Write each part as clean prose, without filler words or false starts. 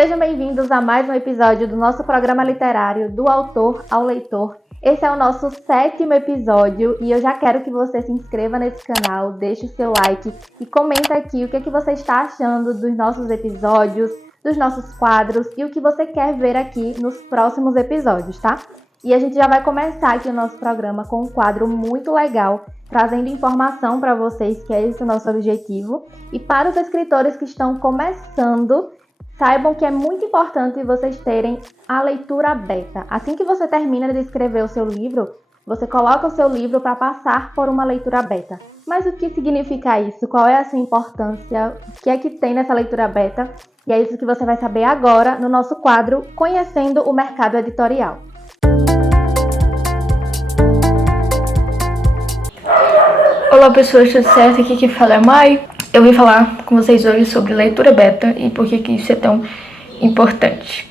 Sejam bem-vindos a mais um episódio do nosso programa literário Do Autor ao Leitor. Esse é o nosso 7º episódio e eu já quero que você se inscreva nesse canal, deixe o seu like e comenta aqui o que você está achando dos nossos episódios, dos nossos quadros e o que você quer ver aqui nos próximos episódios, tá? E a gente já vai começar aqui o nosso programa com um quadro muito legal, trazendo informação para vocês, que é esse o nosso objetivo. E para os escritores que estão começando, saibam que é muito importante vocês terem a leitura beta. Assim que você termina de escrever o seu livro, você coloca o seu livro para passar por uma leitura beta. Mas o que significa isso? Qual é a sua importância? O que é que tem nessa leitura beta? E é isso que você vai saber agora no nosso quadro Conhecendo o Mercado Editorial. Olá pessoas, tudo certo? Aqui quem fala é a Mai. Eu vim falar com vocês hoje sobre leitura beta e por que isso é tão importante.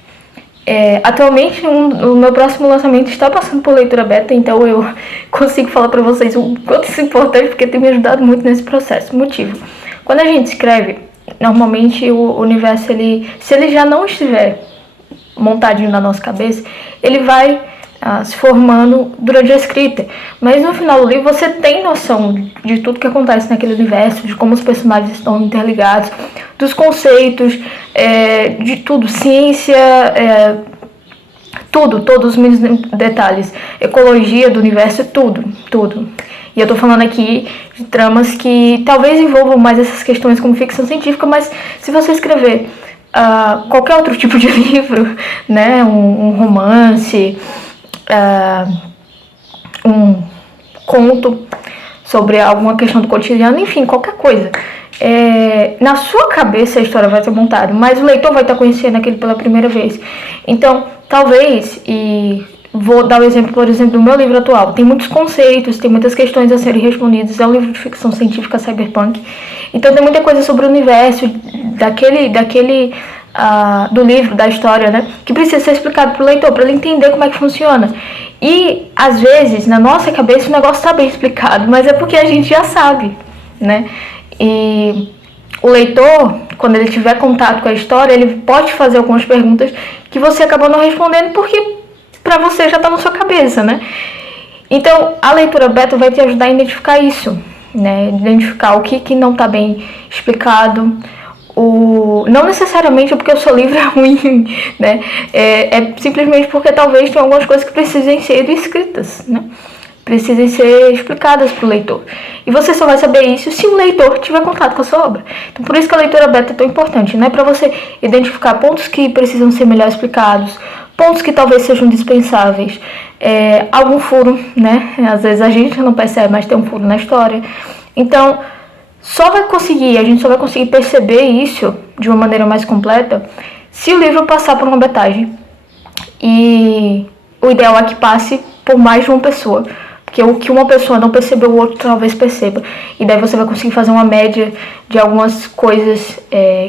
Atualmente o meu próximo lançamento está passando por leitura beta, então eu consigo falar para vocês o quanto isso é importante, porque tem me ajudado muito nesse processo. Motivo: quando a gente escreve, normalmente o universo, se ele já não estiver montadinho na nossa cabeça, ele vai se formando durante a escrita, mas no final do livro você tem noção de tudo que acontece naquele universo, de como os personagens estão interligados, dos conceitos, de tudo, ciência, todos os mínimos detalhes, ecologia do universo, tudo. E eu tô falando aqui de tramas que talvez envolvam mais essas questões como ficção científica, mas se você escrever qualquer outro tipo de livro, né, um romance, um conto sobre alguma questão do cotidiano, enfim, qualquer coisa, na sua cabeça a história vai ser montada, mas o leitor vai estar conhecendo aquilo pela primeira vez. Então, talvez, e vou dar o exemplo, por exemplo, do meu livro atual, tem muitos conceitos, tem muitas questões a serem respondidas, é um livro de ficção científica cyberpunk, então tem muita coisa sobre o universo do livro, da história, né, que precisa ser explicado para o leitor, para ele entender como é que funciona. E, às vezes, na nossa cabeça o negócio está bem explicado, mas é porque a gente já sabe, né? E o leitor, quando ele tiver contato com a história, ele pode fazer algumas perguntas que você acabou não respondendo porque para você já está na sua cabeça, né? Então, a leitura beta vai te ajudar a identificar isso, né? Identificar o que não está bem explicado. Não necessariamente porque o seu livro é ruim, né? É simplesmente porque talvez tenha algumas coisas que precisem ser escritas, né? Precisem ser explicadas para o leitor. E você só vai saber isso se o leitor tiver contato com a sua obra. Então, por isso que a leitura beta é tão importante, né? Para você identificar pontos que precisam ser melhor explicados, pontos que talvez sejam dispensáveis, algum furo, né? Às vezes a gente não percebe, mas tem um furo na história. Então, a gente só vai conseguir perceber isso de uma maneira mais completa se o livro passar por uma betagem. E o ideal é que passe por mais de uma pessoa, porque o que uma pessoa não percebeu, o outro talvez perceba. E daí você vai conseguir fazer uma média de algumas coisas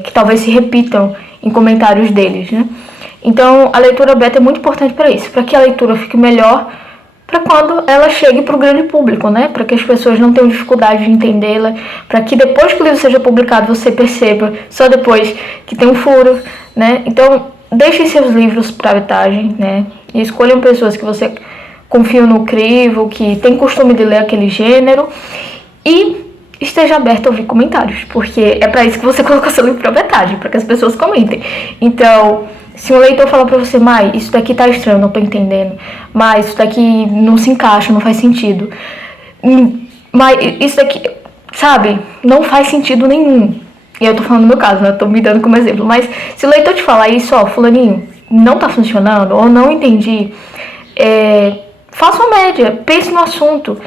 que talvez se repitam em comentários deles, né? Então, a leitura beta é muito importante para isso, para que a leitura fique melhor, para quando ela chegue para o grande público, né? Para que as pessoas não tenham dificuldade de entendê-la, para que depois que o livro seja publicado você perceba só depois que tem um furo, né? Então, deixem seus livros para betagem, né? E escolham pessoas que você confia no crivo, que tem costume de ler aquele gênero, e esteja aberto a ouvir comentários, porque é para isso que você colocou seu livro para betagem, para que as pessoas comentem. Então, se um leitor falar pra você: Mai, isso daqui tá estranho, não tô entendendo. Mai, isso daqui não se encaixa, não faz sentido. Mai, isso daqui, sabe, não faz sentido nenhum. E eu tô falando no meu caso, né? Eu tô me dando como exemplo. Mas se o leitor te falar isso: ó, fulaninho, não tá funcionando, ou não entendi, faça uma média, pense no assunto.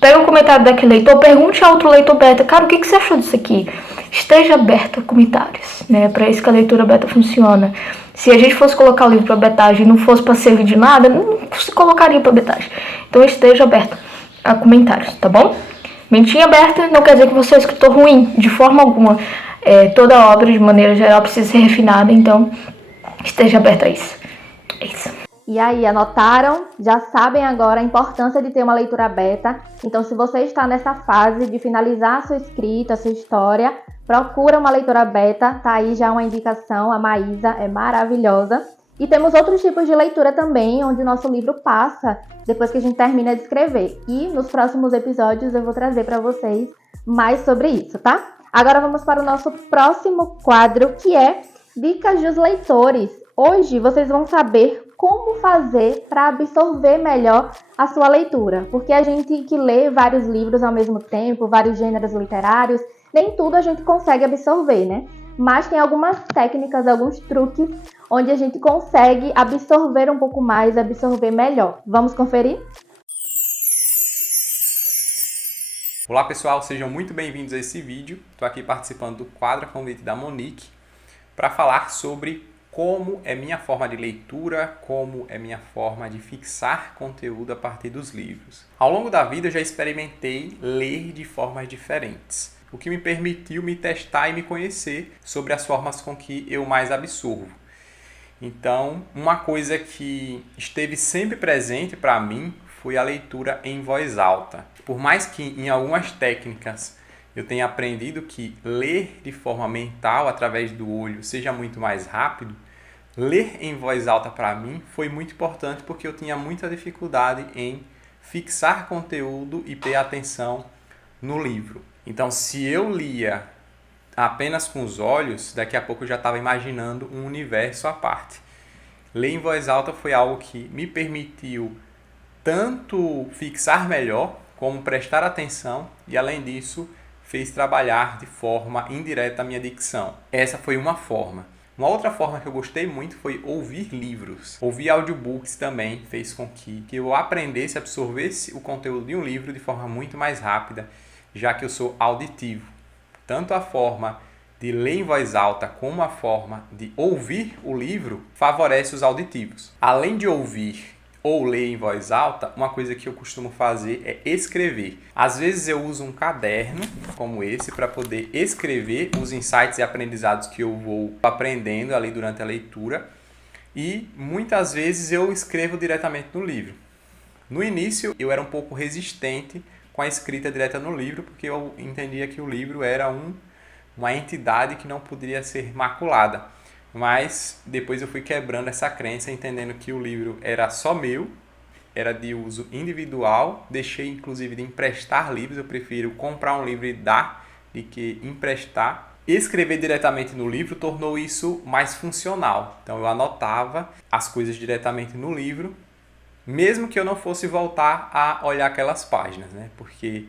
Pega um comentário daquele leitor, pergunte a outro leitor beta: cara, o que você achou disso aqui? Esteja aberto a comentários, né? Para isso que a leitura beta funciona. Se a gente fosse colocar o livro para betagem e não fosse para servir de nada, não se colocaria para betagem. Então esteja aberto a comentários, tá bom? Mentinha aberta não quer dizer que você é um escritor ruim, de forma alguma. Toda obra, de maneira geral, precisa ser refinada, então esteja aberto a isso. É isso. E aí, anotaram? Já sabem agora a importância de ter uma leitura beta. Então, se você está nessa fase de finalizar a sua escrita, a sua história, procura uma leitura beta. Tá aí já uma indicação, a Maísa é maravilhosa. E temos outros tipos de leitura também, onde o nosso livro passa depois que a gente termina de escrever. E nos próximos episódios eu vou trazer para vocês mais sobre isso, tá? Agora vamos para o nosso próximo quadro, que é Dicas dos Leitores. Hoje vocês vão saber como fazer para absorver melhor a sua leitura. Porque a gente que lê vários livros ao mesmo tempo, vários gêneros literários, nem tudo a gente consegue absorver, né? Mas tem algumas técnicas, alguns truques, onde a gente consegue absorver um pouco mais, absorver melhor. Vamos conferir? Olá pessoal, sejam muito bem-vindos a esse vídeo. Estou aqui participando do quadro a convite da Monique para falar sobre como é minha forma de leitura, como é minha forma de fixar conteúdo a partir dos livros. Ao longo da vida eu já experimentei ler de formas diferentes, o que me permitiu me testar e me conhecer sobre as formas com que eu mais absorvo. Então, uma coisa que esteve sempre presente para mim foi a leitura em voz alta. Por mais que em algumas técnicas eu tenha aprendido que ler de forma mental, através do olho, seja muito mais rápido, ler em voz alta para mim foi muito importante porque eu tinha muita dificuldade em fixar conteúdo e ter atenção no livro. Então, se eu lia apenas com os olhos, daqui a pouco eu já estava imaginando um universo à parte. Ler em voz alta foi algo que me permitiu tanto fixar melhor, como prestar atenção e, além disso, fez trabalhar de forma indireta a minha dicção. Essa foi uma forma. Uma outra forma que eu gostei muito foi ouvir livros. Ouvir audiobooks também fez com que eu aprendesse, absorvesse o conteúdo de um livro de forma muito mais rápida, já que eu sou auditivo. Tanto a forma de ler em voz alta como a forma de ouvir o livro favorece os auditivos. Além de ouvir ou ler em voz alta, uma coisa que eu costumo fazer é escrever. Às vezes eu uso um caderno como esse para poder escrever os insights e aprendizados que eu vou aprendendo ali durante a leitura, e muitas vezes eu escrevo diretamente no livro. No início eu era um pouco resistente com a escrita direta no livro, porque eu entendia que o livro era uma entidade que não poderia ser maculada. Mas depois eu fui quebrando essa crença, entendendo que o livro era só meu, era de uso individual. Deixei inclusive de emprestar livros, eu prefiro comprar um livro e dar do que emprestar. Escrever diretamente no livro tornou isso mais funcional. Então eu anotava as coisas diretamente no livro, mesmo que eu não fosse voltar a olhar aquelas páginas, né? Porque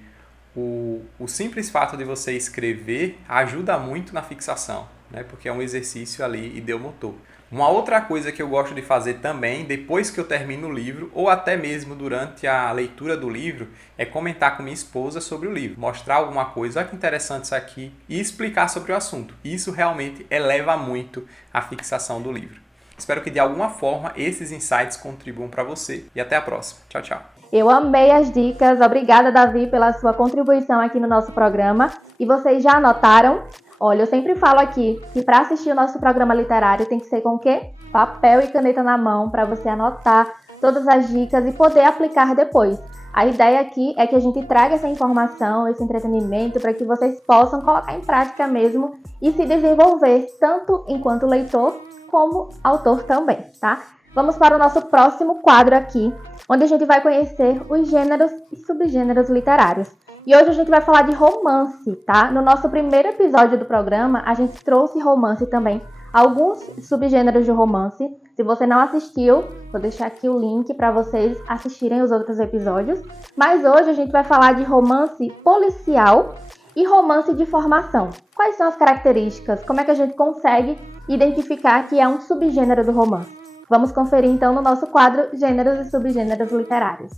o simples fato de você escrever ajuda muito na fixação, né? Porque é um exercício ali ideomotor. Uma outra coisa que eu gosto de fazer também, depois que eu termino o livro, ou até mesmo durante a leitura do livro, é comentar com minha esposa sobre o livro, mostrar alguma coisa, olha que interessante isso aqui, e explicar sobre o assunto. Isso realmente eleva muito a fixação do livro. Espero que de alguma forma esses insights contribuam para você e até a próxima. Tchau, tchau. Eu amei as dicas. Obrigada, Davi, pela sua contribuição aqui no nosso programa. E vocês já anotaram? Olha, eu sempre falo aqui que para assistir o nosso programa literário tem que ser com o quê? Papel e caneta na mão, para você anotar todas as dicas e poder aplicar depois. A ideia aqui é que a gente traga essa informação, esse entretenimento, para que vocês possam colocar em prática mesmo e se desenvolver, tanto enquanto leitor, como autor também, tá? Vamos para o nosso próximo quadro aqui, onde a gente vai conhecer os gêneros e subgêneros literários. E hoje a gente vai falar de romance, tá? No nosso primeiro episódio do programa, a gente trouxe romance também, alguns subgêneros de romance. Se você não assistiu, vou deixar aqui o link para vocês assistirem os outros episódios. Mas hoje a gente vai falar de romance policial e romance de formação. Quais são as características? Como é que a gente consegue identificar que é um subgênero do romance? Vamos conferir então no nosso quadro Gêneros e Subgêneros Literários.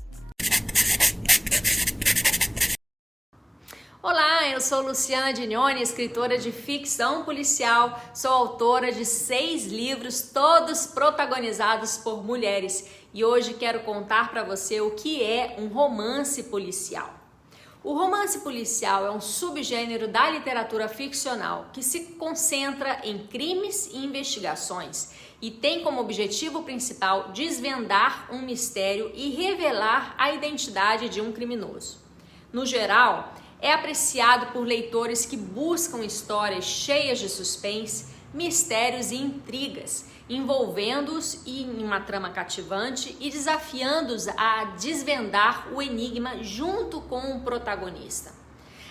Olá, eu sou Luciana Dignoni, escritora de ficção policial, sou autora de 6 livros, todos protagonizados por mulheres, e hoje quero contar para você o que é um romance policial. O romance policial é um subgênero da literatura ficcional que se concentra em crimes e investigações e tem como objetivo principal desvendar um mistério e revelar a identidade de um criminoso. No geral, é apreciado por leitores que buscam histórias cheias de suspense, mistérios e intrigas, envolvendo-os em uma trama cativante e desafiando-os a desvendar o enigma junto com o protagonista.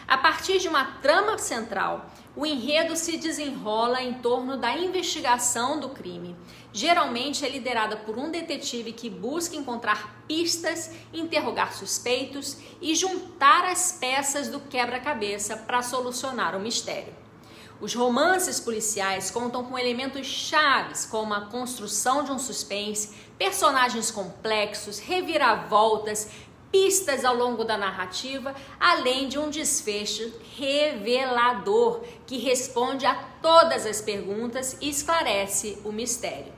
A partir de uma trama central, o enredo se desenrola em torno da investigação do crime. Geralmente é liderada por um detetive que busca encontrar pistas, interrogar suspeitos e juntar as peças do quebra-cabeça para solucionar o mistério. Os romances policiais contam com elementos chaves como a construção de um suspense, personagens complexos, reviravoltas, pistas ao longo da narrativa, além de um desfecho revelador que responde a todas as perguntas e esclarece o mistério.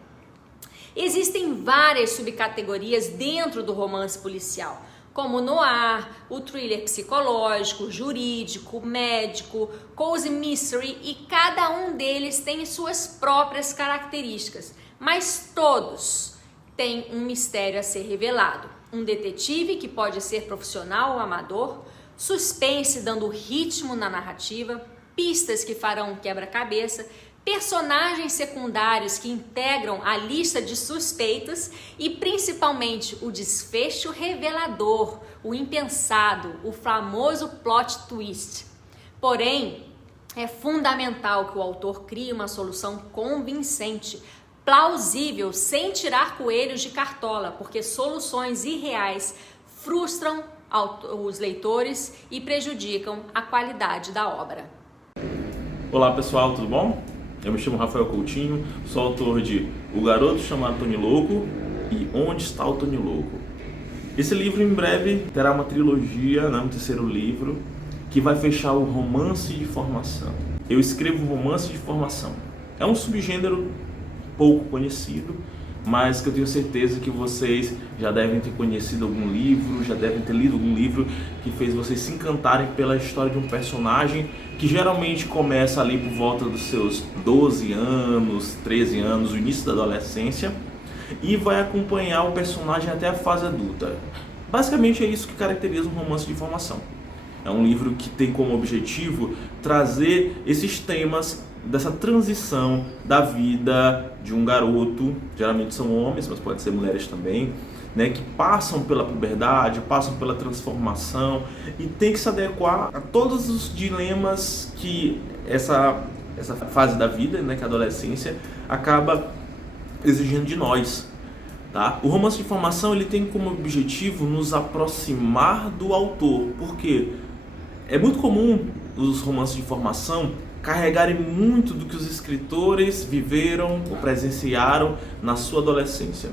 Existem várias subcategorias dentro do romance policial, como o noir, o thriller psicológico, jurídico, médico, cozy mystery, e cada um deles tem suas próprias características, mas todos têm um mistério a ser revelado. Um detetive que pode ser profissional ou amador, suspense dando ritmo na narrativa, pistas que farão um quebra-cabeça, personagens secundários que integram a lista de suspeitos e principalmente o desfecho revelador, o impensado, o famoso plot twist. Porém, é fundamental que o autor crie uma solução convincente, plausível, sem tirar coelhos de cartola, porque soluções irreais frustram os leitores e prejudicam a qualidade da obra. Olá pessoal, tudo bom? Eu me chamo Rafael Coutinho, sou autor de O Garoto Chamado Tony Louco e Onde Está o Tony Louco. Esse livro em breve terá uma trilogia, um terceiro livro, que vai fechar o romance de formação. Eu escrevo romance de formação. É um subgênero pouco conhecido, mas que eu tenho certeza que vocês já devem ter conhecido algum livro, já devem ter lido algum livro que fez vocês se encantarem pela história de um personagem que geralmente começa ali por volta dos seus 12 anos, 13 anos, o início da adolescência, e vai acompanhar o personagem até a fase adulta. Basicamente é isso que caracteriza um romance de formação. É um livro que tem como objetivo trazer esses temas dessa transição da vida de um garoto, geralmente são homens, mas pode ser mulheres também, que passam pela puberdade, passam pela transformação e tem que se adequar a todos os dilemas que essa fase da vida, que a adolescência acaba exigindo de nós. Tá? O romance de formação ele tem como objetivo nos aproximar do autor, porque é muito comum os romances de formação carregarem muito do que os escritores viveram ou presenciaram na sua adolescência,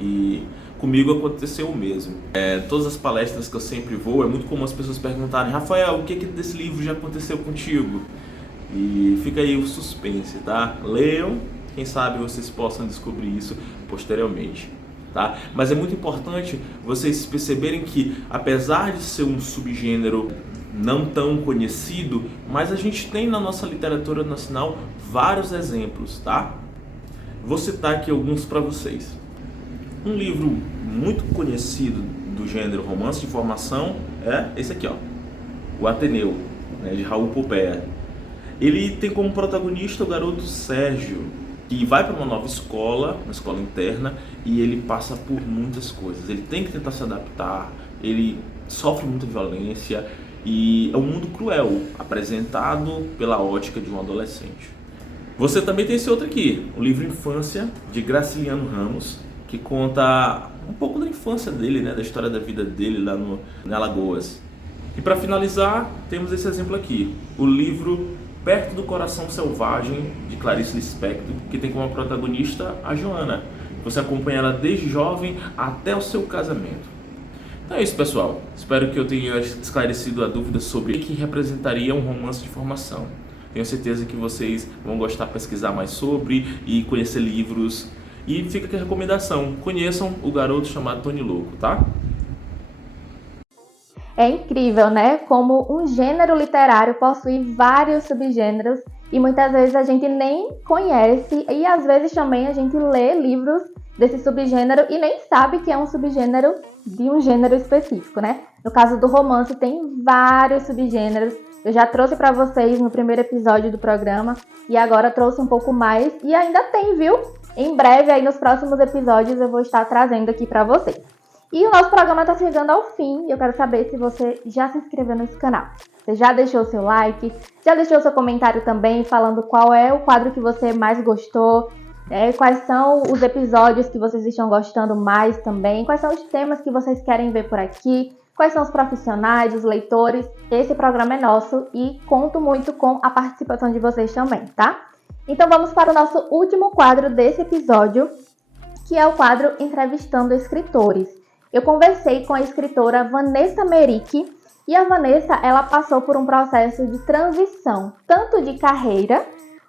E comigo aconteceu o mesmo. Todas as palestras que eu sempre vou, é muito comum as pessoas perguntarem: Rafael, o que desse livro já aconteceu contigo? E fica aí o suspense, tá? Leiam, quem sabe vocês possam descobrir isso posteriormente, tá? Mas é muito importante vocês perceberem que, apesar de ser um subgênero não tão conhecido, mas a gente tem na nossa literatura nacional vários exemplos, tá? Vou citar aqui alguns para vocês. Um livro muito conhecido do gênero romance de formação é esse aqui, ó, O Ateneu, de Raul Popea. Ele tem como protagonista o garoto Sérgio, que vai para uma nova escola, uma escola interna, e ele passa por muitas coisas. Ele tem que tentar se adaptar, ele sofre muita violência, e é um mundo cruel, apresentado pela ótica de um adolescente. Você também tem esse outro aqui, o livro Infância, de Graciliano Ramos, que conta um pouco da infância dele, da história da vida dele lá em Alagoas. E para finalizar, temos esse exemplo aqui, o livro Perto do Coração Selvagem, de Clarice Lispector, que tem como protagonista a Joana. Você acompanha ela desde jovem até o seu casamento. Então é isso, pessoal. Espero que eu tenha esclarecido a dúvida sobre o que representaria um romance de formação. Tenho certeza que vocês vão gostar de pesquisar mais sobre e conhecer livros. E fica aqui a recomendação: conheçam O Garoto Chamado Tony Louco, tá? É incrível, né? Como um gênero literário possui vários subgêneros e muitas vezes a gente nem conhece e às vezes também a gente lê livros desse subgênero e nem sabe que é um subgênero de um gênero específico, né? No caso do romance tem vários subgêneros. Eu já trouxe para vocês no primeiro episódio do programa e agora trouxe um pouco mais e ainda tem, viu? Em breve, aí nos próximos episódios eu vou estar trazendo aqui para vocês. E o nosso programa está chegando ao fim e eu quero saber se você já se inscreveu nesse canal. Você já deixou o seu like, já deixou o seu comentário também falando qual é o quadro que você mais gostou, quais são os episódios que vocês estão gostando mais também, quais são os temas que vocês querem ver por aqui, quais são os profissionais, os leitores. Esse programa é nosso e conto muito com a participação de vocês também, tá? Então vamos para o nosso último quadro desse episódio, que é o quadro Entrevistando Escritores. Eu conversei com a escritora Vanessa Merick e a Vanessa ela passou por um processo de transição, tanto de carreira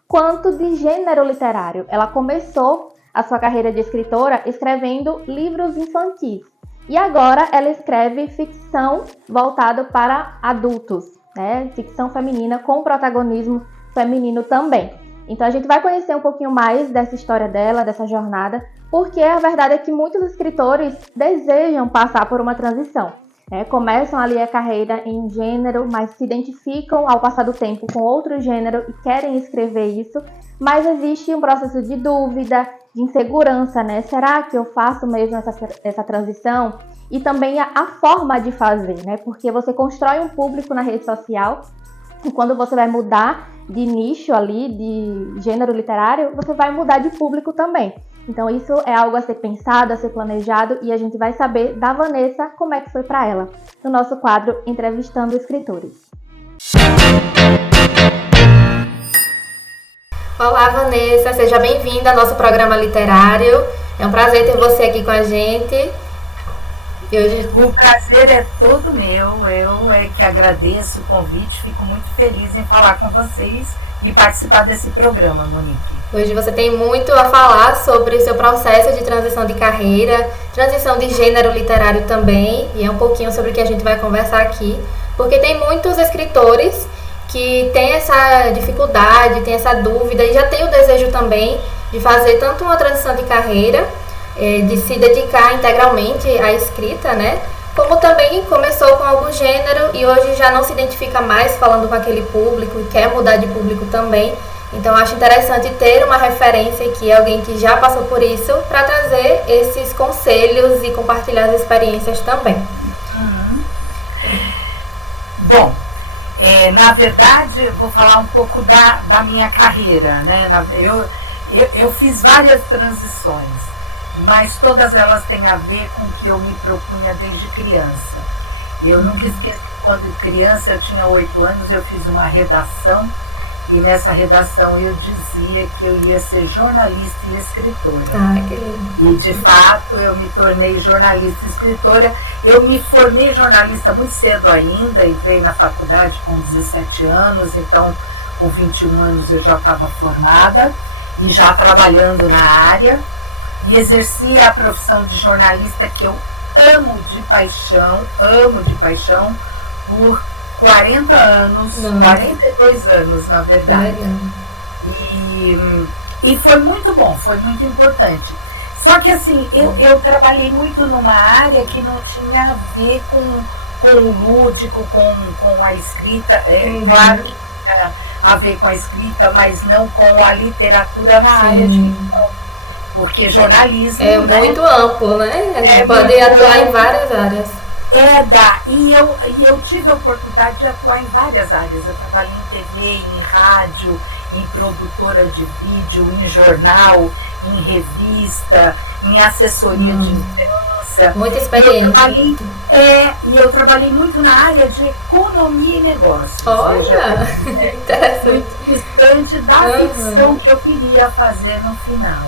quanto de gênero literário. Ela começou a sua carreira de escritora escrevendo livros infantis e agora ela escreve ficção voltada para adultos, né? Ficção feminina com protagonismo feminino também. Então a gente vai conhecer um pouquinho mais dessa história dela, dessa jornada, porque a verdade é que muitos escritores desejam passar por uma transição. Começam ali a carreira em um gênero, mas se identificam ao passar do tempo com outro gênero e querem escrever isso, mas existe um processo de dúvida, de insegurança, né? Será que eu faço mesmo essa transição? E também a forma de fazer, né? Porque você constrói um público na rede social e quando você vai mudar de nicho ali, de gênero literário, você vai mudar de público também. Então isso é algo a ser pensado, a ser planejado e a gente vai saber da Vanessa como é que foi para ela, no nosso quadro Entrevistando Escritores. Olá, Vanessa, seja bem-vinda ao nosso programa literário. É um prazer ter você aqui com a gente. O prazer é todo meu, eu é que agradeço o convite, fico muito feliz em falar com vocês e participar desse programa, Monique. Hoje você tem muito a falar sobre o seu processo de transição de carreira, transição de gênero literário também, e é um pouquinho sobre o que a gente vai conversar aqui, porque tem muitos escritores que têm essa dificuldade, têm essa dúvida e já tem o desejo também de fazer tanto uma transição de carreira, de se dedicar integralmente à escrita, né? Como também começou com algum gênero e hoje já não se identifica mais falando com aquele público e quer mudar de público também. Então acho interessante ter uma referência aqui, alguém que já passou por isso, para trazer esses conselhos e compartilhar as experiências também. Bom, na verdade eu vou falar um pouco da minha carreira, né? Eu fiz várias transições, mas todas elas têm a ver com o que eu me propunha desde criança. Eu nunca esqueço que quando criança, eu tinha 8 anos, eu fiz uma redação e nessa redação eu dizia que eu ia ser jornalista e escritora. Que lindo. E de fato eu me tornei jornalista e escritora. Eu me formei jornalista muito cedo ainda, entrei na faculdade com 17 anos, então com 21 anos eu já estava formada e já trabalhando na área. E exerci a profissão de jornalista que eu amo de paixão, por 40 anos, 42 anos na verdade. E foi muito bom, foi muito importante. Só que assim, eu trabalhei muito numa área que não tinha a ver com o lúdico, com a escrita, claro que tinha a ver com a escrita, mas não com a literatura na área de ficção. Porque jornalismo é muito amplo, né? A gente pode atuar em várias áreas. E eu tive a oportunidade de atuar em várias áreas. Eu trabalhei em TV, em rádio, em produtora de vídeo, em jornal, em revista, em assessoria de imprensa. Muita experiência. E eu trabalhei muito na área de economia e negócios. Olha, interessante. Muito distante da ficção que eu queria fazer no final.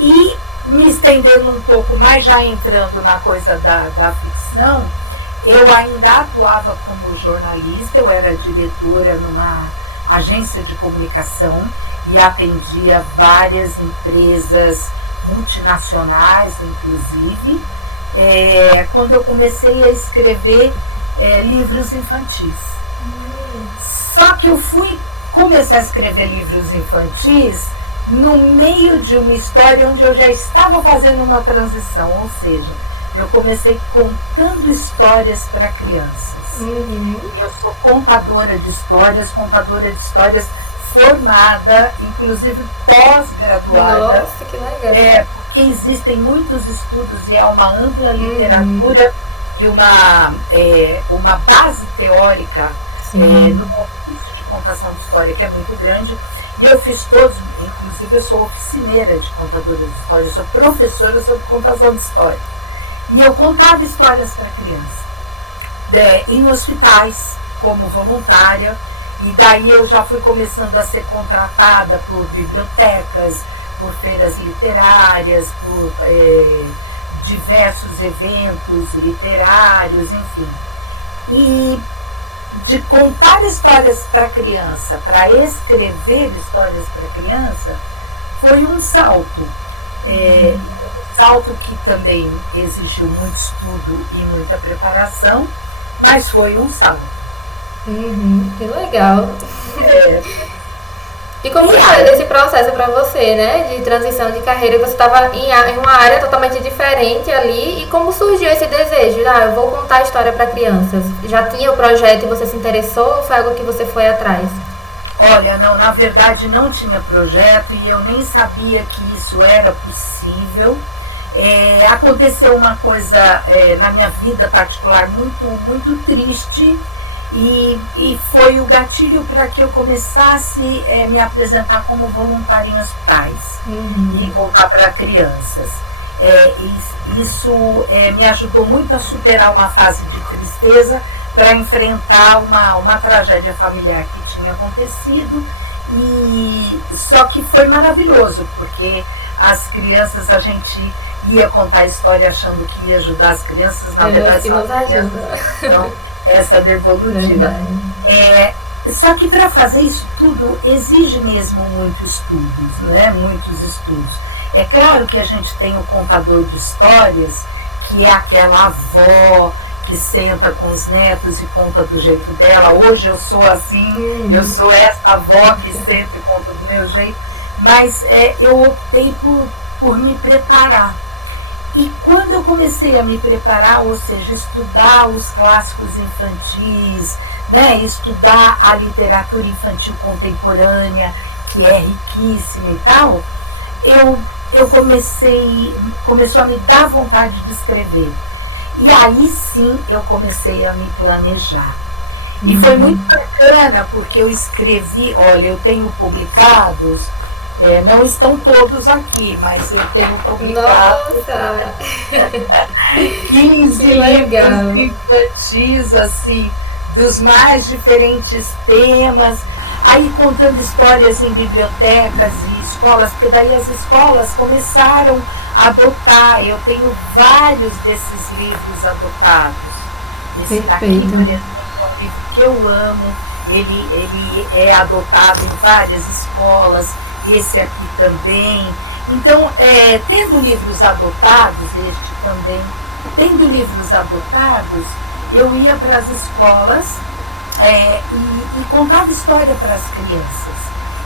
E me estendendo um pouco mais, já entrando na coisa da ficção, eu ainda atuava como jornalista, eu era diretora numa agência de comunicação e atendia várias empresas multinacionais, inclusive, quando eu comecei a escrever livros infantis. Só que eu fui começar a escrever livros infantis no meio de uma história onde eu já estava fazendo uma transição, ou seja, eu comecei contando histórias para crianças. Eu sou contadora de histórias formada, inclusive pós-graduada. Nossa, que legal. Porque existem muitos estudos e há uma ampla literatura e uma base teórica no ofício de contação de história, que é muito grande. E eu fiz todos, inclusive eu sou oficineira de contadora de história, eu sou professora sobre contação de história. E eu contava histórias para criança, em hospitais, como voluntária, e daí eu já fui começando a ser contratada por bibliotecas, por feiras literárias, por diversos eventos literários, enfim. E de contar histórias para criança, para escrever histórias para criança, foi um salto. Salto que também exigiu muito estudo e muita preparação, mas foi um salto. Que legal. E como foi esse processo para você, né, de transição de carreira? Você estava em uma área totalmente diferente ali, e como surgiu esse desejo? Eu vou contar a história para crianças. Já tinha o projeto e você se interessou, ou foi algo que você foi atrás? Olha, não, na verdade não tinha projeto e eu nem sabia que isso era possível. Aconteceu uma coisa na minha vida particular muito, muito triste. E foi o gatilho para que eu começasse a me apresentar como voluntária em hospitais e contar para crianças. Isso me ajudou muito a superar uma fase de tristeza, para enfrentar uma tragédia familiar que tinha acontecido. Só que foi maravilhoso, porque as crianças, a gente ia contar a história achando que ia ajudar as crianças, na verdade são as crianças. Então, essa devolutiva. Só que para fazer isso tudo exige mesmo muitos estudos, né? Muitos estudos. É claro que a gente tem o contador de histórias, que é aquela avó que senta com os netos e conta do jeito dela. Hoje eu sou assim, eu sou essa avó que senta e conta do meu jeito. Mas eu optei por me preparar. E quando eu comecei a me preparar, ou seja, estudar os clássicos infantis, né, estudar a literatura infantil contemporânea, que é riquíssima e tal, começou a me dar vontade de escrever. E aí sim eu comecei a me planejar. E foi muito bacana, porque eu escrevi, olha, eu tenho publicados, não estão todos aqui, mas eu tenho publicado 15 livros infantis, assim, dos mais diferentes temas, aí contando histórias em bibliotecas e escolas, porque daí as escolas começaram a adotar. Eu tenho vários desses livros adotados. Esse daqui, por exemplo, é um livro que eu amo, ele é adotado em várias escolas. Esse aqui também. Então, tendo livros adotados, este também, tendo livros adotados, eu ia para as escolas e contava história para as crianças.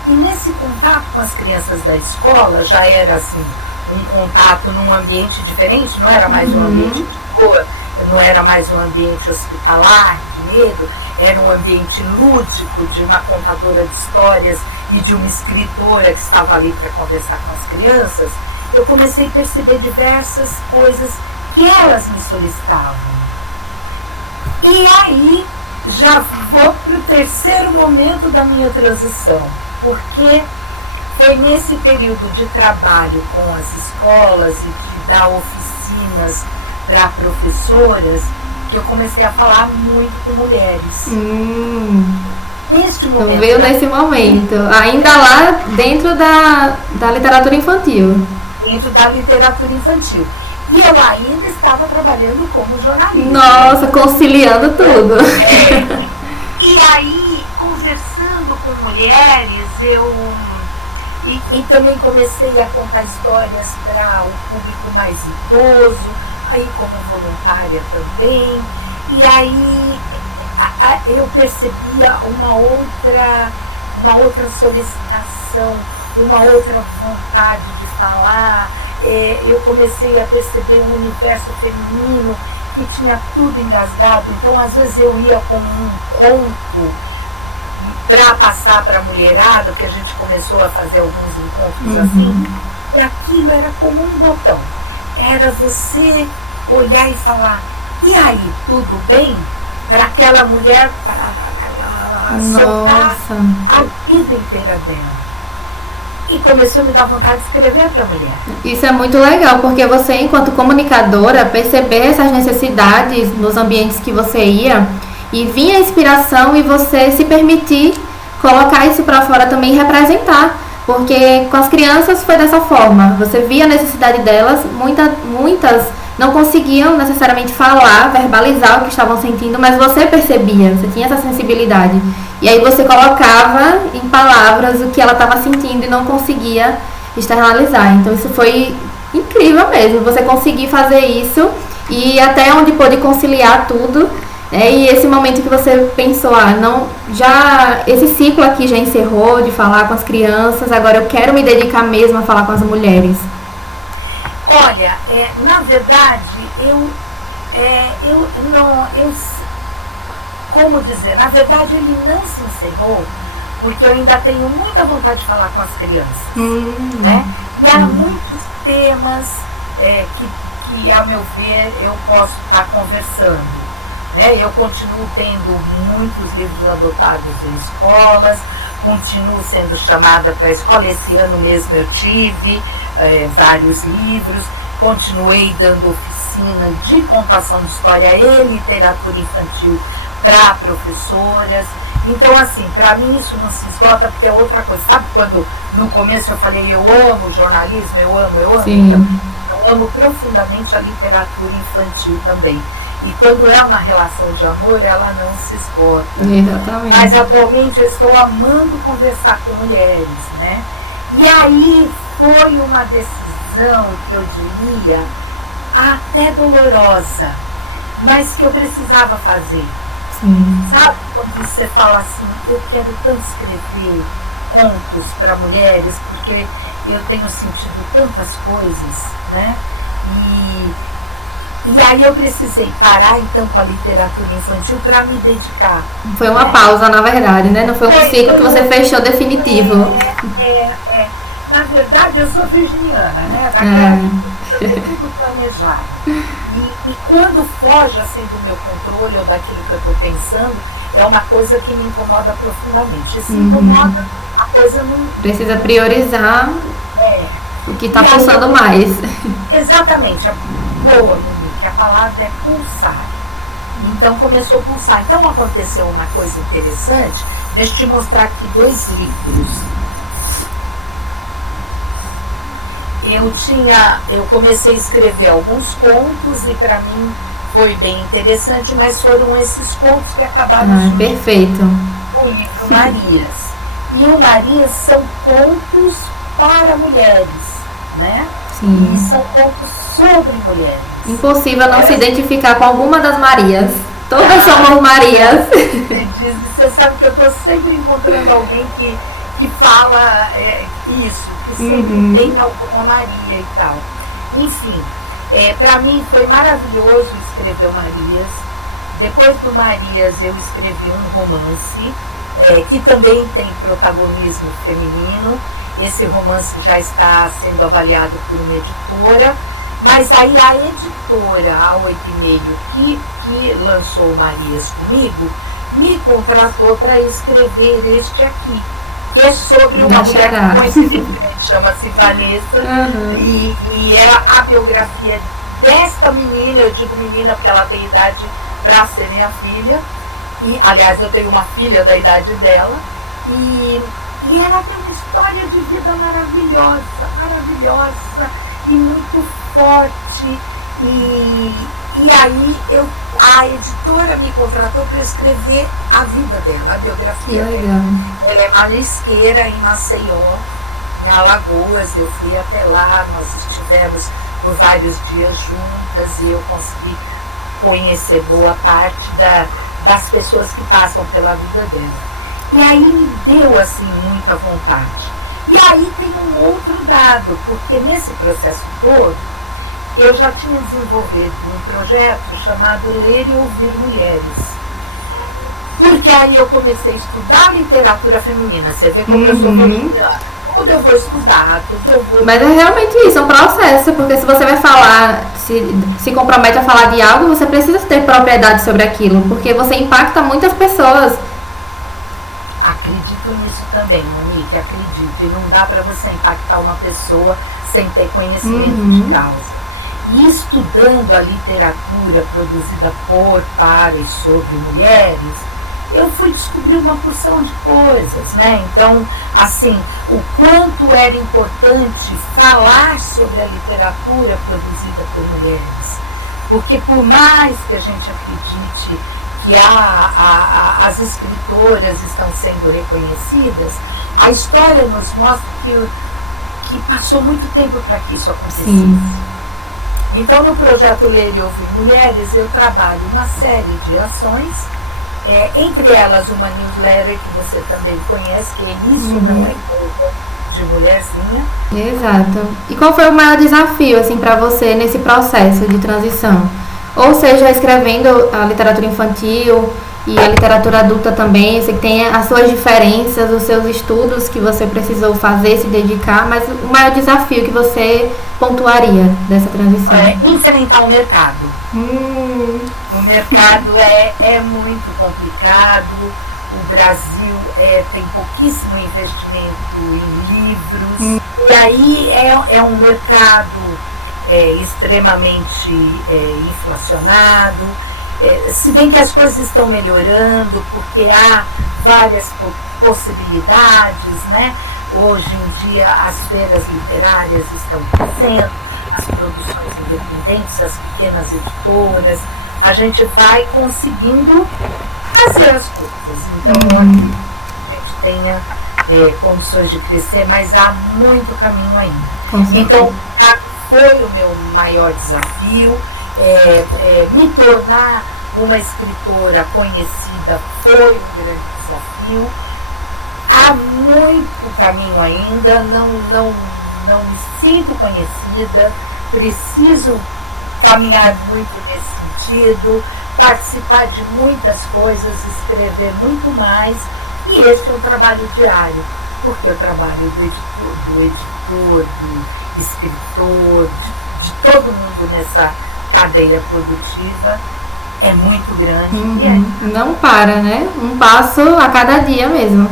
E nesse contato com as crianças da escola, já era assim, um contato num ambiente diferente, não era mais um ambiente de dor, não era mais um ambiente hospitalar, de medo, era um ambiente lúdico de uma contadora de histórias e de uma escritora que estava ali para conversar com as crianças. Eu comecei a perceber diversas coisas que elas me solicitavam. E aí já vou para o terceiro momento da minha transição, porque foi nesse período de trabalho com as escolas e de dar oficinas para professoras que eu comecei a falar muito com mulheres. Neste momento. Então veio nesse momento, ainda lá dentro da literatura infantil. Dentro da literatura infantil. E eu ainda estava trabalhando como jornalista. Nossa, conciliando tudo. E aí, conversando com mulheres, e também comecei a contar histórias para o público mais idoso, aí como voluntária também. E aí eu percebia uma outra solicitação, uma outra vontade de falar. Eu comecei a perceber um universo feminino que tinha tudo engasgado. Então, às vezes eu ia com um conto para passar para a mulherada, porque a gente começou a fazer alguns encontros assim, e aquilo era como um botão. Era você olhar e falar, e aí, tudo bem? Para aquela mulher soltar a vida inteira dela. E começou a me dar vontade de escrever para a mulher. Isso é muito legal, porque você, enquanto comunicadora, perceber essas necessidades nos ambientes que você ia, e vinha a inspiração e você se permitir colocar isso para fora também e representar. Porque com as crianças foi dessa forma. Você via a necessidade delas, muitas não conseguiam necessariamente falar, verbalizar o que estavam sentindo, mas você percebia, você tinha essa sensibilidade. E aí você colocava em palavras o que ela estava sentindo e não conseguia externalizar. Então isso foi incrível mesmo, você conseguir fazer isso e até onde pôde conciliar tudo. E esse momento que você pensou, esse ciclo aqui já encerrou de falar com as crianças, agora eu quero me dedicar mesmo a falar com as mulheres. Olha, na verdade, na verdade ele não se encerrou, porque eu ainda tenho muita vontade de falar com as crianças, né? E há muitos temas que, a meu ver, eu posso estar conversando. Eu continuo tendo muitos livros adotados em escolas, continuo sendo chamada para a escola. Esse ano mesmo eu tive vários livros, continuei dando oficina de contação de história e literatura infantil para professoras. Então, assim, para mim isso não se esgota, porque é outra coisa. Sabe quando no começo eu falei, eu amo jornalismo, eu amo? Sim. Então, eu amo profundamente a literatura infantil também. E quando é uma relação de amor, ela não se esgota. Exatamente. Mas atualmente eu estou amando conversar com mulheres, né? E aí foi uma decisão que eu diria até dolorosa, mas que eu precisava fazer. Sim. Sabe quando você fala assim, eu quero tanto escrever contos para mulheres, porque eu tenho sentido tantas coisas, né? E aí eu precisei parar então com a literatura infantil para me dedicar. Foi uma pausa, na verdade, né? Não foi um ciclo que você fechou definitivo. Na verdade, eu sou virginiana, né? Daquela eu tudo planejado. E quando foge assim do meu controle ou daquilo que eu estou pensando, é uma coisa que me incomoda profundamente. Se incomoda, a coisa não... Precisa priorizar o que está pulsando mais. Exatamente. Boa, Monique, a palavra é pulsar. Então começou a pulsar. Então aconteceu uma coisa interessante. Deixa eu te mostrar aqui 2 livros. Eu comecei a escrever alguns contos e para mim foi bem interessante, mas foram esses contos que acabaram perfeito. O livro Marias. E o Marias são contos para mulheres, né? Sim. E são contos sobre mulheres. Impossível não se identificar com alguma das Marias. Todas somos Marias. Você sabe que eu estou sempre encontrando alguém que fala isso, que sempre tem alguma Maria e tal. Enfim, para mim foi maravilhoso escrever o Marias. Depois do Marias eu escrevi um romance que também tem protagonismo feminino. Esse romance já está sendo avaliado por uma editora, mas aí a editora, a 8,5, que lançou o Marias comigo, me contratou para escrever este aqui, que é sobre uma mulher que coincidentemente chama-se Vanessa, e é a biografia desta menina. Eu digo menina porque ela tem idade para ser minha filha, e aliás eu tenho uma filha da idade dela, e ela tem uma história de vida maravilhosa e muito forte. E aí a editora me contratou para escrever a vida dela, a biografia dela. Ela é marisqueira em Maceió, em Alagoas. Eu fui até lá, nós estivemos por vários dias juntas e eu consegui conhecer boa parte das pessoas que passam pela vida dela. E aí me deu assim muita vontade. E aí tem um outro dado, porque nesse processo todo eu já tinha desenvolvido um projeto chamado Ler e Ouvir Mulheres. Porque aí eu comecei a estudar literatura feminina. Você vê como eu sou feminina. Tudo eu vou estudar, tudo eu vou... Mas é realmente isso, é um processo, porque se você vai falar, se compromete a falar de algo, você precisa ter propriedade sobre aquilo, porque você impacta muitas pessoas. Acredito nisso também, Monique, acredito. E não dá para você impactar uma pessoa sem ter conhecimento de causa. E estudando a literatura produzida por, para e sobre mulheres, eu fui descobrir uma porção de coisas, né? Então, assim, o quanto era importante falar sobre a literatura produzida por mulheres. Porque por mais que a gente acredite que as escritoras estão sendo reconhecidas, a história nos mostra que passou muito tempo para que isso acontecesse. Sim. Então, no projeto Ler e Ouvir Mulheres, eu trabalho uma série de ações, entre elas uma newsletter que você também conhece, que é Isso Não É Coisa, de Mulherzinha. Exato. E qual foi o maior desafio, assim, para você nesse processo de transição? Ou seja, escrevendo a literatura infantil e a literatura adulta também, você tem as suas diferenças, os seus estudos que você precisou fazer, se dedicar, mas o maior desafio que você pontuaria dessa transição? Enfrentar o mercado. O mercado é muito complicado, o Brasil tem pouquíssimo investimento em livros, e aí é um mercado extremamente inflacionado, se bem que as coisas estão melhorando, porque há várias possibilidades, né? Hoje em dia as feiras literárias estão crescendo, as produções independentes, as pequenas editoras, a gente vai conseguindo fazer as coisas. Então, a gente tenha condições de crescer, mas há muito caminho ainda. Então, foi o meu maior desafio. Me tornar uma escritora conhecida foi um grande desafio. Há muito caminho ainda, não me sinto conhecida, preciso caminhar muito nesse sentido, participar de muitas coisas, escrever muito mais, e esse é um trabalho diário, porque o trabalho do editor, do escritor, de todo mundo nessa cadeia produtiva é muito grande. Não para, né? Um passo a cada dia mesmo.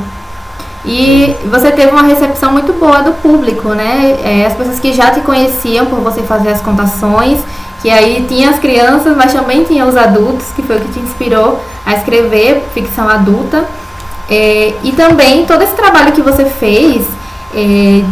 E você teve uma recepção muito boa do público, né? As pessoas que já te conheciam por você fazer as contações, que aí tinha as crianças, mas também tinha os adultos, que foi o que te inspirou a escrever ficção adulta. E também todo esse trabalho que você fez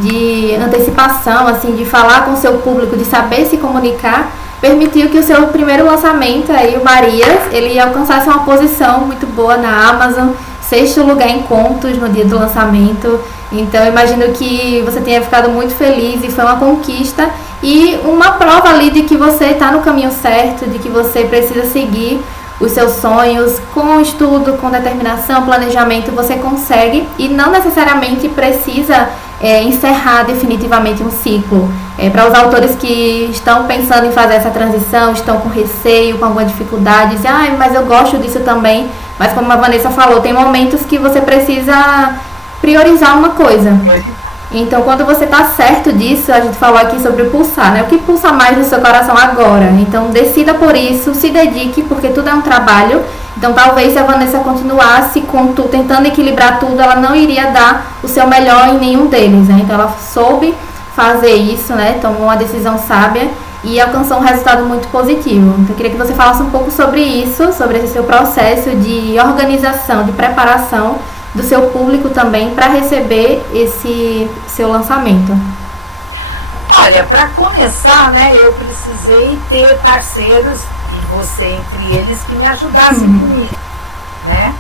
de antecipação, assim, de falar com o seu público, de saber se comunicar, permitiu que o seu primeiro lançamento, aí, o Marias, ele alcançasse uma posição muito boa na Amazon, 6º lugar em contos no dia do lançamento. Então, imagino que você tenha ficado muito feliz e foi uma conquista e uma prova ali de que você está no caminho certo, de que você precisa seguir os seus sonhos com estudo, com determinação, planejamento, você consegue e não necessariamente precisa encerrar definitivamente um ciclo. Para os autores que estão pensando em fazer essa transição, estão com receio, com alguma dificuldade, dizem, mas eu gosto disso também. Mas como a Vanessa falou, tem momentos que você precisa priorizar uma coisa. Então, quando você está certo disso, a gente falou aqui sobre o pulsar, né? O que pulsa mais no seu coração agora? Então, decida por isso, se dedique, porque tudo é um trabalho. Então, talvez se a Vanessa continuasse tentando equilibrar tudo, ela não iria dar o seu melhor em nenhum deles, né? Então, ela soube fazer isso, né? Tomou uma decisão sábia e alcançou um resultado muito positivo. Então, eu queria que você falasse um pouco sobre isso, sobre esse seu processo de organização, de preparação do seu público também para receber esse seu lançamento. Olha, para começar, né, eu precisei ter parceiros, e você entre eles, que me ajudassem com isso, né?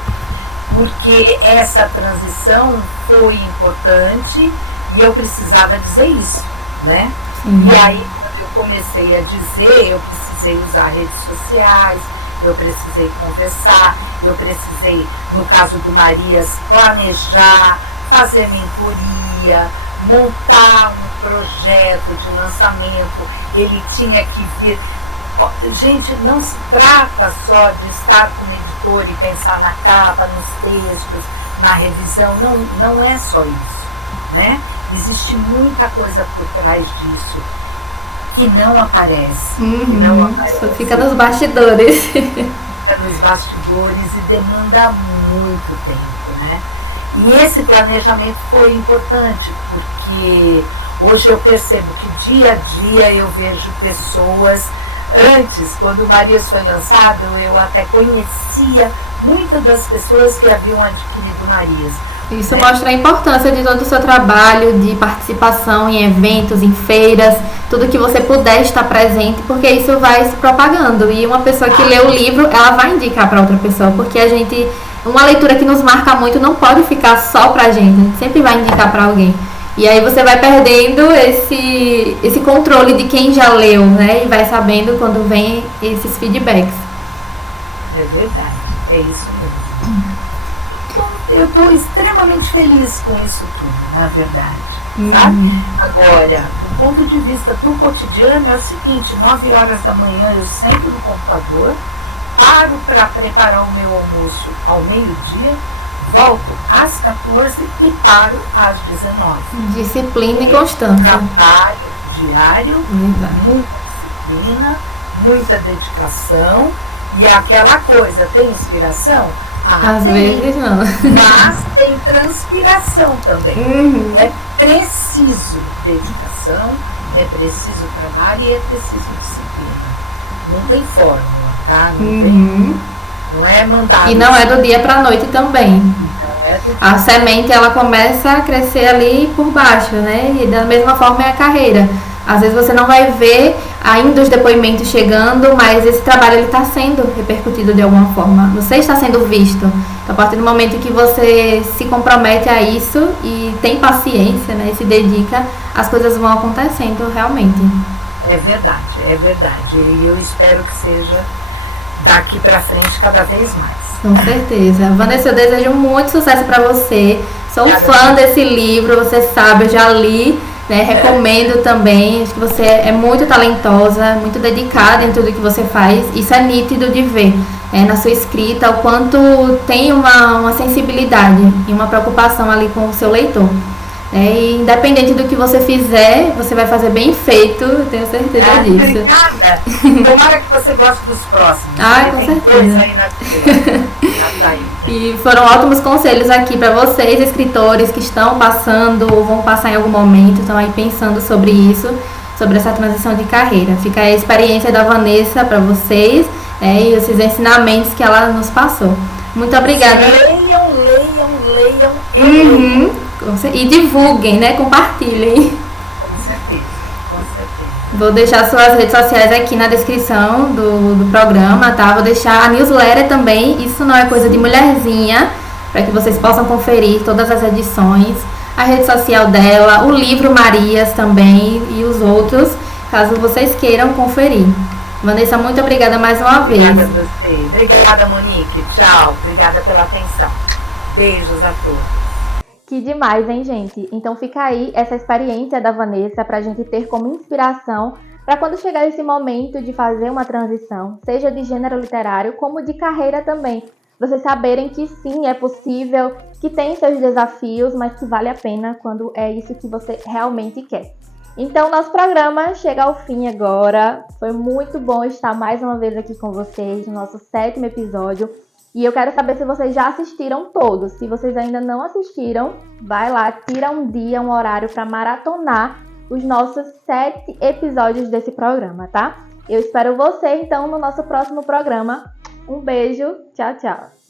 Porque essa transição foi importante e eu precisava dizer isso, né? E aí, quando eu comecei a dizer, eu precisei usar redes sociais, eu precisei conversar, eu precisei, no caso do Marias, planejar, fazer mentoria, montar um projeto de lançamento. Ele tinha que vir. Gente, não se trata só de estar como editor e pensar na capa, nos textos, na revisão, não é só isso, né? Existe muita coisa por trás disso que não aparece, Só fica nos bastidores. Fica nos bastidores e demanda muito tempo, né? E esse planejamento foi importante, porque hoje eu percebo que dia a dia eu vejo pessoas. Antes, quando o Marias foi lançado, eu até conhecia muitas das pessoas que haviam adquirido Marias. Isso mostra a importância de todo o seu trabalho, de participação em eventos, em feiras, tudo que você puder estar presente, porque isso vai se propagando. E uma pessoa que lê o livro, ela vai indicar para outra pessoa, porque uma leitura que nos marca muito não pode ficar só pra gente sempre vai indicar para alguém. E aí você vai perdendo esse controle de quem já leu, né? E vai sabendo quando vem esses feedbacks. É verdade, é isso mesmo. Eu estou extremamente feliz com isso tudo, na verdade. Sabe? Agora, do ponto de vista do cotidiano, é o seguinte: 9 horas da manhã eu sento no computador, paro para preparar o meu almoço ao meio-dia, volto às 14 e paro às 19. Disciplina e constância. Trabalho diário, muita disciplina, muita dedicação. E aquela coisa, tem inspiração? Às vezes não. Mas tem transpiração também. É preciso dedicação, é preciso trabalho e é preciso disciplina. Não tem fórmula, tá? Não é mandado. E não é do dia para a noite também. A semente, ela começa a crescer ali por baixo, né? E da mesma forma é a carreira. Às vezes você não vai ver ainda os depoimentos chegando, mas esse trabalho está sendo repercutido de alguma forma. Você está sendo visto. Então, a partir do momento que você se compromete a isso e tem paciência, né, e se dedica, as coisas vão acontecendo realmente. É verdade, é verdade. E eu espero que seja daqui para frente cada vez mais. Com certeza. Vanessa, eu desejo muito sucesso para você. Sou fã desse livro, você sabe, eu já li. Né, recomendo também, acho que você é muito talentosa, muito dedicada em tudo que você faz. Isso é nítido de ver na sua escrita, o quanto tem uma sensibilidade e uma preocupação ali com o seu leitor. E independente do que você fizer, você vai fazer bem feito, eu tenho certeza disso. Obrigada! Tomara que você goste dos próximos. Com certeza. Aí na E foram ótimos conselhos aqui para vocês, escritores que estão passando ou vão passar em algum momento, estão aí pensando sobre isso, sobre essa transição de carreira. Fica aí a experiência da Vanessa para vocês e esses ensinamentos que ela nos passou. Muito obrigada. Leiam. E divulguem, né? Compartilhem. Com certeza. Vou deixar suas redes sociais aqui na descrição do programa, tá? Vou deixar a newsletter também. Isso não é coisa de mulherzinha, para que vocês possam conferir todas as edições, a rede social dela, o livro Marias também e os outros, caso vocês queiram conferir. Vanessa, muito obrigada mais uma vez. Obrigada a você. Obrigada, Monique. Tchau. Obrigada pela atenção. Beijos a todos. Que demais, hein, gente? Então fica aí essa experiência da Vanessa pra gente ter como inspiração para quando chegar esse momento de fazer uma transição, seja de gênero literário como de carreira também. Vocês saberem que sim, é possível, que tem seus desafios, mas que vale a pena quando é isso que você realmente quer. Então, nosso programa chega ao fim agora. Foi muito bom estar mais uma vez aqui com vocês no nosso 7º episódio. E eu quero saber se vocês já assistiram todos. Se vocês ainda não assistiram, vai lá, tira um dia, um horário para maratonar os nossos 7 episódios desse programa, tá? Eu espero você, então, no nosso próximo programa. Um beijo, tchau, tchau!